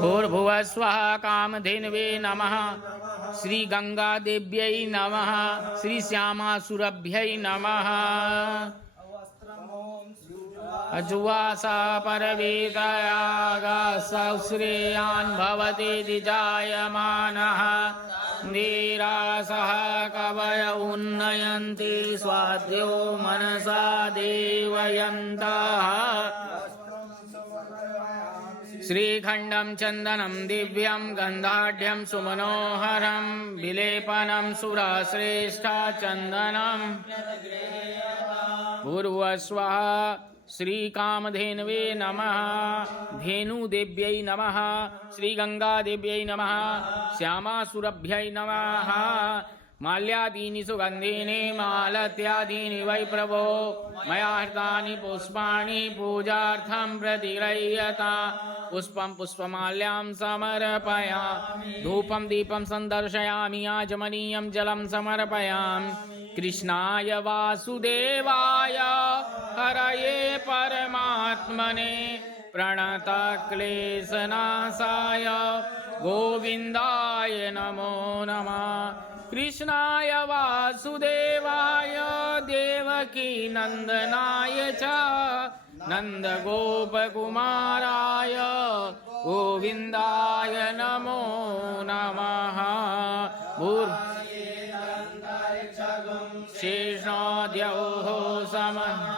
भूर्भुवस्वः कामधेनवे नमः। श्री गंगा देव्यै नमः। श्री श्यामासुरभ्यै नमः। अजुवासा परवेदयागाश्रेयान् भवति दिजायमानः धीरासः कवय उन्नयन्ति स्वाद्यो मनसा देवयन्तः। श्रीखण्डं चन्दनं दिव्यं गन्धाढ्यं सुमनोहरं विलेपनं सुरश्रेष्ठा चन्दनं पूर्वस्वः। श्रीकामधेनवे नमः। धेनुदेव्यै नमः। श्रीगङ्गादेव्यै नमः। श्यामासुरभ्यै नमः। माल्यादीनि सुगन्धीनि मालत्यादीनि वै प्रभो मया हृतानि पुष्पाणि पूजार्थं प्रतिगृह्यता। पुष्पं पुष्पमाल्यां समर्पयामि धूपं दीपं सन्दर्शयामि आचमनीयं जलं समर्पयामि। कृष्णाय वासुदेवाय हरये परमात्मने प्रणतक्लेशनाशाय गोविन्दाय नमो नमः। कृष्णाय वासुदेवाय देवकी नन्दनाय च नन्दगोपकुमाराय गोविन्दाय नमो नमः। शेषाद्यौः समः